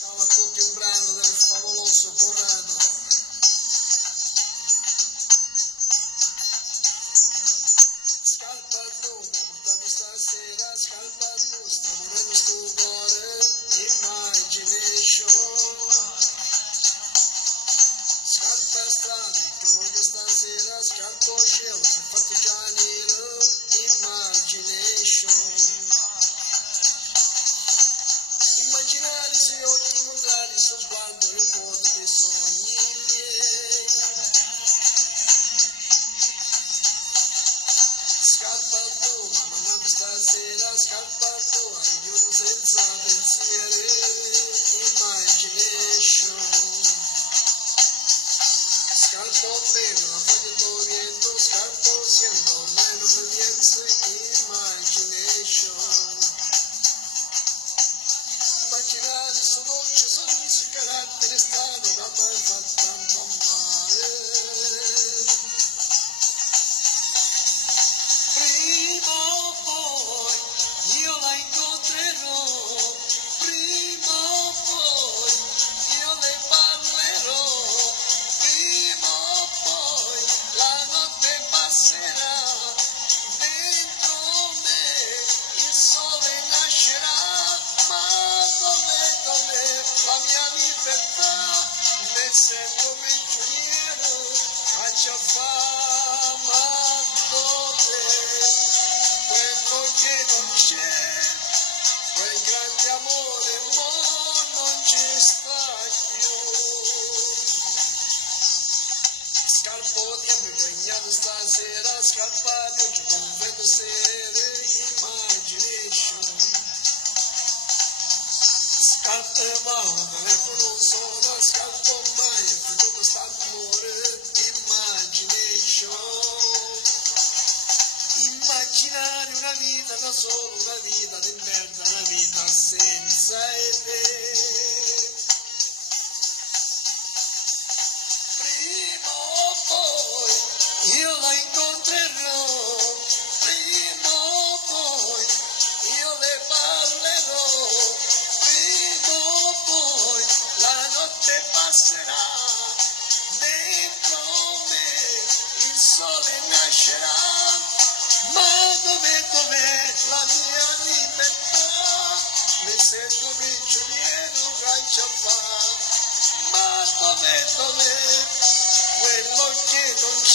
Ciao a tutti, un brano del favoloso Corrado. Scarpa tu, mi ha portato stasera, scarpa tu, sta morendo sto cuore, imagination. Scarpa strade, che voglio stasera, scarpo cielo, si è fatto già nero, imagination. Immaginare i suoi occhi incontrare il suo sguardo nel vuoto dei sogni miei. Scarpa tu, mamma nata stasera, scarpa tu, aiuto senza pensieri, imagination. Scarpo bene, la foglia in movimento, scarpo siento, ormai non mi pienso, imagination. Immaginare il suo dolce sorriso, il carattere strano che a me fa tanto male. Prima o poi io la incontrerò, prima o poi io le parlerò, prima o poi la notte passerà, dentro me il sole nascerà, ma dov'è la mia libertà? Ne sento prigioniero, caccia fama, dov'è quello che non c'è, quel grande amore, mo non ci sta più. Scarpo di impegnato stasera, scarpa di oggi con freddo sere, imagination. Scappavamo, telefono suona, scappo mai, è finito st'amore, imagination. Immaginare una vita da solo, una vita di merda, una vita senza te. Prima o poi io la incontrerò, prima o poi io le parlerò, prima o poi la notte passerà, dentro me il sole nascerà, ma dov'è la mia libertà? Mi sento prigioniero, caccia fa, ma dov'è quello che non c'è?